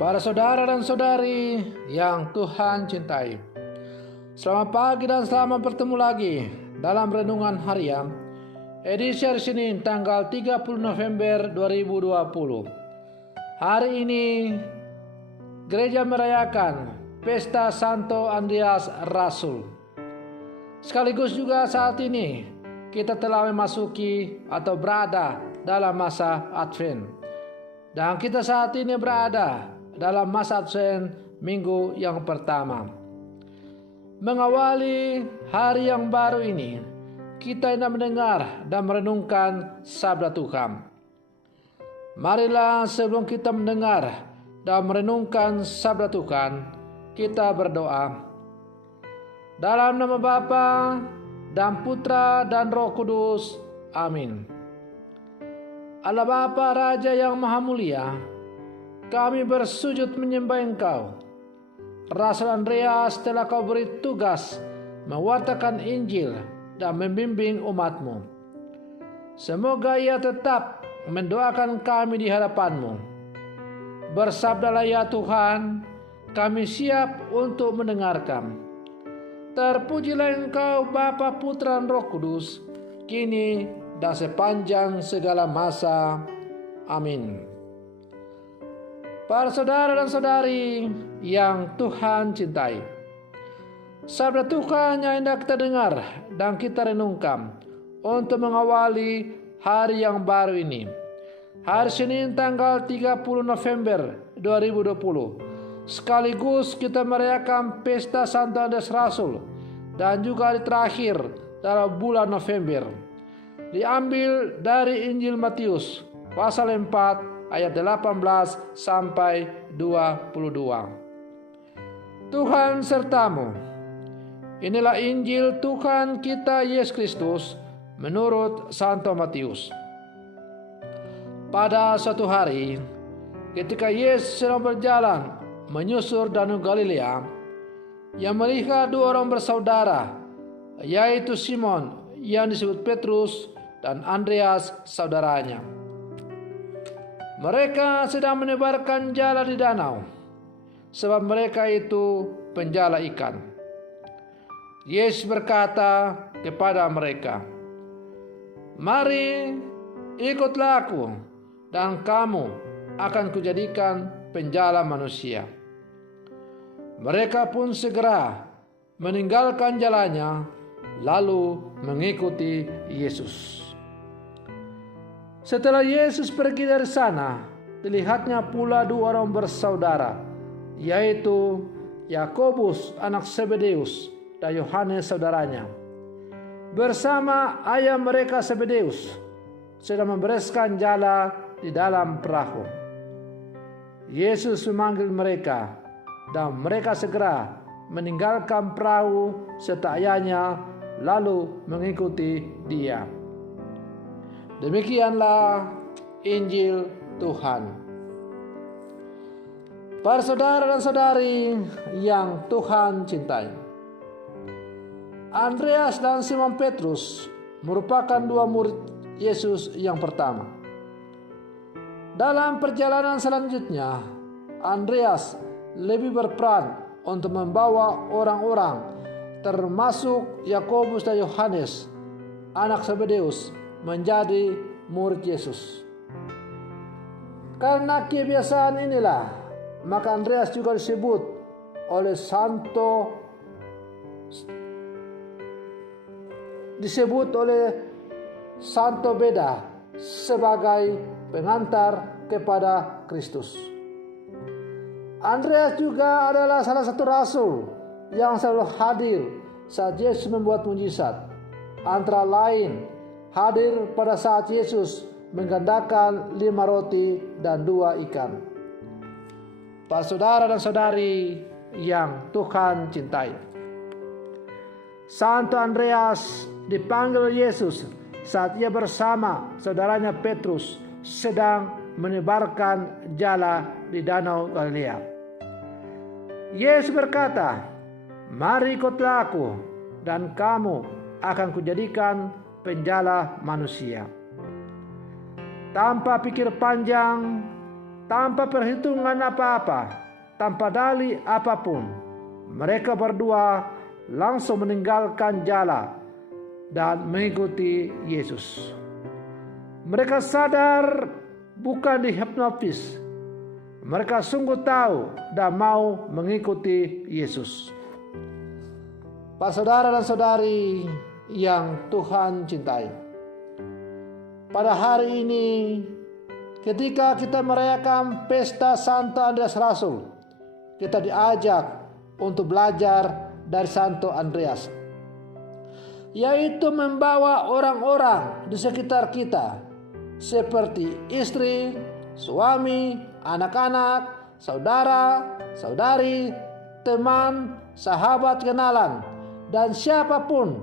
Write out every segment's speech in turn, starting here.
Para saudara dan saudari yang Tuhan cintai, selamat pagi dan selamat bertemu lagi dalam Renungan Harian edisi hari Senin tanggal 30 November 2020. Hari ini gereja merayakan Pesta Santo Andreas Rasul. Sekaligus juga saat ini kita telah memasuki atau berada dalam masa Advent. Dan kita saat ini berada dalam masa Advent minggu yang pertama. Mengawali hari yang baru ini, kita hendak mendengar dan merenungkan sabda Tuhan. Marilah sebelum kita mendengar dan merenungkan sabda Tuhan, kita berdoa. Dalam nama Bapa dan Putra dan Roh Kudus. Amin. Allah Bapa Raja yang Maha Mulia, kami bersujud menyembah Engkau. Rasul Andreas telah Kau beri tugas mewartakan Injil dan membimbing umat-Mu. Semoga ia tetap mendoakan kami di hadapan-Mu. Bersabdalah ya Tuhan, kami siap untuk mendengarkan. Terpujilah Engkau Bapa, Putra dan Roh Kudus, kini dan sepanjang segala masa. Amin. Para saudara dan saudari yang Tuhan cintai, sabda Tuhan yang hendak kita dengar dan kita renungkan untuk mengawali hari yang baru ini. Hari Senin tanggal 30 November 2020. Sekaligus kita merayakan Pesta Santo Andreas Rasul dan juga hari terakhir dalam bulan November. Diambil dari Injil Matius pasal 4 ayat 18 sampai 22. Tuhan sertamu. Inilah Injil Tuhan kita Yesus Kristus menurut Santo Matius. Pada suatu hari, ketika Yesus sedang berjalan menyusur Danau Galilea, ia melihat dua orang bersaudara, yaitu Simon yang disebut Petrus dan Andreas saudaranya. Mereka sedang menebarkan jala di danau, sebab mereka itu penjala ikan. Yesus berkata kepada mereka, "Mari, ikutlah aku, dan kamu akan kujadikan penjala manusia." Mereka pun segera meninggalkan jalannya, lalu mengikuti Yesus. Setelah Yesus pergi dari sana, dilihatnya pula dua orang bersaudara, yaitu Yakobus anak Zebedeus dan Yohanes saudaranya, bersama ayah mereka Zebedeus, sedang membereskan jala di dalam perahu. Yesus memanggil mereka, dan mereka segera meninggalkan perahu serta ayahnya, lalu mengikuti Dia. Demikianlah Injil Tuhan. Para saudara dan saudari yang Tuhan cintai, Andreas dan Simon Petrus merupakan dua murid Yesus yang pertama. Dalam perjalanan selanjutnya, Andreas lebih berperan untuk membawa orang-orang, termasuk Yakobus dan Yohanes, anak Zebedeus, menjadi murid Yesus. Karena kebiasaan inilah, maka Andreas juga disebut oleh Santo Beda sebagai pengantar kepada Kristus. Andreas juga adalah salah satu rasul yang selalu hadir saat Yesus membuat mujizat. Antara lain, hadir pada saat Yesus menggandakan 5 roti dan 2 ikan. Para saudara dan saudari yang Tuhan cintai, Santo Andreas dipanggil Yesus saat ia bersama saudaranya Petrus sedang menebarkan jala di Danau Galilea. Yesus berkata, "Mari ikutlah aku, dan kamu akan kujadikan penjala manusia." Tanpa pikir panjang, tanpa perhitungan apa-apa, tanpa dalih apapun. Mereka berdua langsung meninggalkan jala dan mengikuti Yesus. Mereka sadar bukan dihipnotis. Mereka sungguh tahu dan mau mengikuti Yesus. Pak saudara dan saudari yang Tuhan cintai, pada hari ini ketika kita merayakan pesta Santo Andreas Rasul, kita diajak untuk belajar dari Santo Andreas, yaitu membawa orang-orang di sekitar kita seperti istri, suami, anak-anak, saudara, saudari, teman, sahabat kenalan, dan siapapun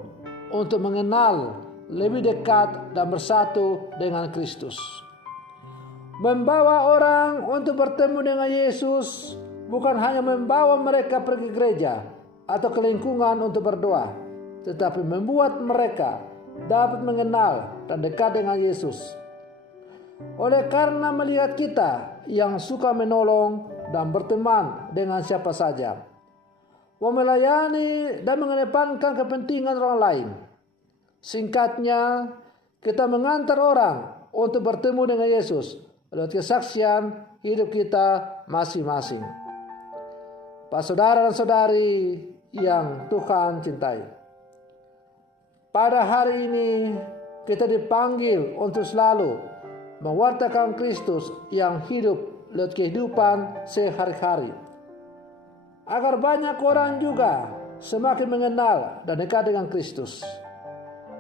untuk mengenal lebih dekat dan bersatu dengan Kristus. Membawa orang untuk bertemu dengan Yesus bukan hanya membawa mereka pergi gereja atau ke lingkungan untuk berdoa, tetapi membuat mereka dapat mengenal dan dekat dengan Yesus. Oleh karena melihat kita yang suka menolong dan berteman dengan siapa saja, melayani dan mengedepankan kepentingan orang lain. Singkatnya, kita mengantar orang untuk bertemu dengan Yesus lewat kesaksian hidup kita masing-masing. Pak saudara dan saudari yang Tuhan cintai, pada hari ini kita dipanggil untuk selalu mewartakan Kristus yang hidup lewat kehidupan sehari-hari, agar banyak orang juga semakin mengenal dan dekat dengan Kristus.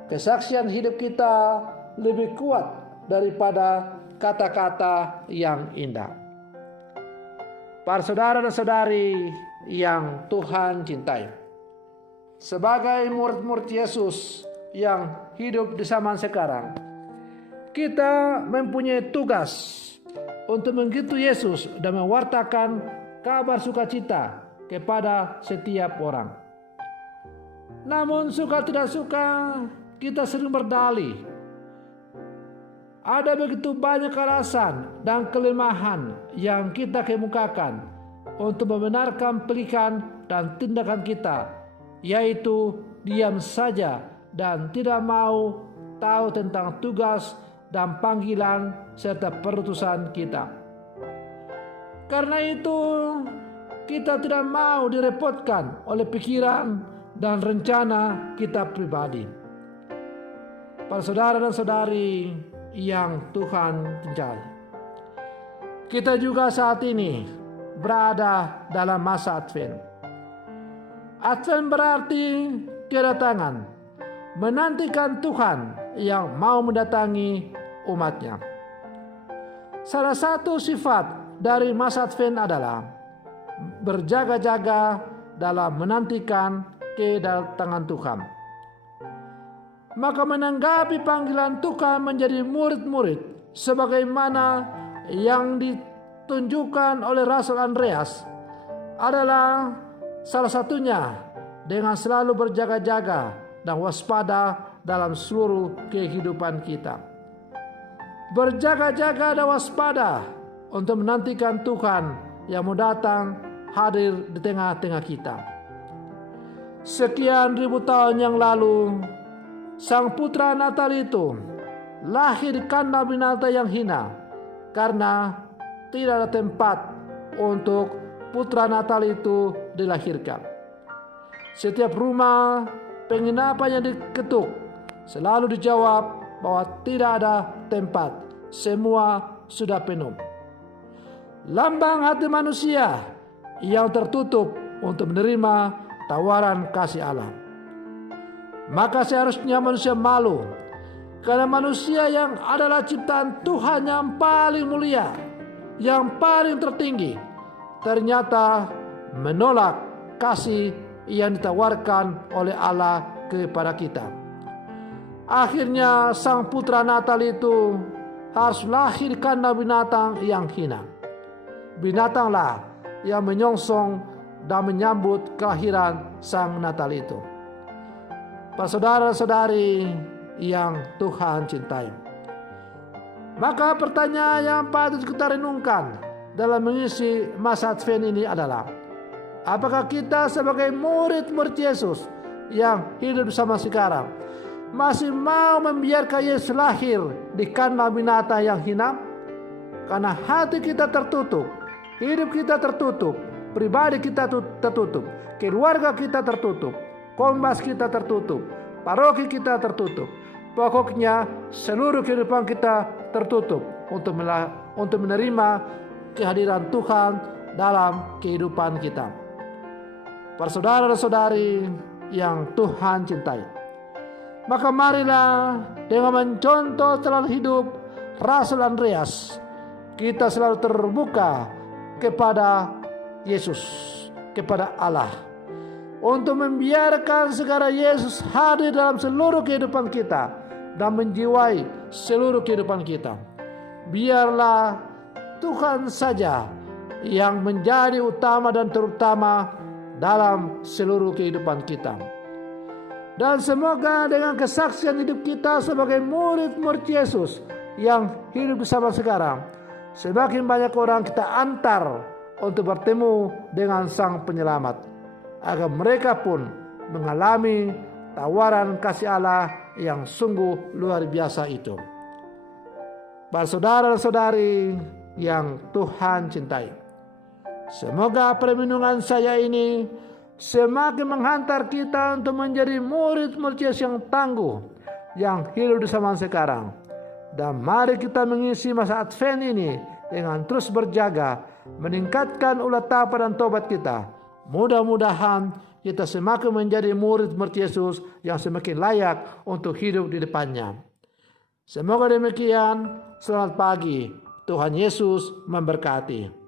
Kesaksian hidup kita lebih kuat daripada kata-kata yang indah. Para saudara dan saudari yang Tuhan cintai, sebagai murid-murid Yesus yang hidup di zaman sekarang, kita mempunyai tugas untuk mengikuti Yesus dan mewartakan kabar sukacita kepada setiap orang. Namun suka tidak suka, kita sering berdalih. Ada begitu banyak alasan dan kelemahan yang kita kemukakan untuk membenarkan pilihan dan tindakan kita, yaitu diam saja dan tidak mau tahu tentang tugas dan panggilan serta perutusan kita. Karena itu, kita tidak mau direpotkan oleh pikiran dan rencana kita pribadi. Para saudara dan saudari yang Tuhan cintai, kita juga saat ini berada dalam masa Advent. Advent berarti kedatangan, menantikan Tuhan yang mau mendatangi umatnya. Salah satu sifat dari masa Advent adalah berjaga-jaga dalam menantikan kedatangan Tuhan. Maka menanggapi panggilan Tuhan menjadi murid-murid sebagaimana yang ditunjukkan oleh Rasul Andreas adalah salah satunya dengan selalu berjaga-jaga dan waspada dalam seluruh kehidupan kita. Berjaga-jaga dan waspada untuk menantikan Tuhan yang mau datang hadir di tengah-tengah kita. Sekian ribu tahun yang lalu, Sang Putra Natal itu lahir di kandang binatang yang hina karena tidak ada tempat untuk Putra Natal itu dilahirkan. Setiap rumah penginapan yang diketuk selalu dijawab bahwa tidak ada tempat, semua sudah penuh. Lambang hati manusia yang tertutup untuk menerima tawaran kasih Allah. Maka seharusnya manusia malu, karena manusia yang adalah ciptaan Tuhan yang paling mulia, yang paling tertinggi, ternyata menolak kasih yang ditawarkan oleh Allah kepada kita. Akhirnya Sang Putra Natal itu harus lahir di kandang binatang yang hina. Binatanglah yang menyongsong dan menyambut kelahiran Sang Natal itu. Para saudara-saudari yang Tuhan cintai, maka pertanyaan yang patut kita renungkan dalam mengisi masa Advent ini adalah, apakah kita sebagai murid-murid Yesus yang hidup sama sekarang masih mau membiarkan Yesus lahir di kandang binatang yang hina? Karena hati kita tertutup, hidup kita tertutup, pribadi kita tertutup, keluarga kita tertutup, kombas kita tertutup, paroki kita tertutup. Pokoknya seluruh kehidupan kita tertutup untuk menerima kehadiran Tuhan dalam kehidupan kita. Para saudara dan saudari yang Tuhan cintai, maka marilah dengan mencontoh jalan hidup Rasul Andreas, kita selalu terbuka kepada Yesus, kepada Allah, untuk membiarkan segala Yesus hadir dalam seluruh kehidupan kita dan menjiwai seluruh kehidupan kita. Biarlah Tuhan saja yang menjadi utama dan terutama dalam seluruh kehidupan kita. Dan semoga dengan kesaksian hidup kita sebagai murid-murid Yesus yang hidup bersama sekarang, semakin banyak orang kita antar untuk bertemu dengan Sang Penyelamat, agar mereka pun mengalami tawaran kasih Allah yang sungguh luar biasa itu. Para saudara dan saudari yang Tuhan cintai, semoga permenungan saya ini semakin menghantar kita untuk menjadi murid-murid Yesus yang tangguh, yang hidup di zaman sekarang. Dan mari kita mengisi masa Advent ini dengan terus berjaga, meningkatkan ulah tapa dan tobat kita. Mudah-mudahan kita semakin menjadi murid-murid Yesus yang semakin layak untuk hidup di depannya. Semoga demikian. Selamat pagi. Tuhan Yesus memberkati.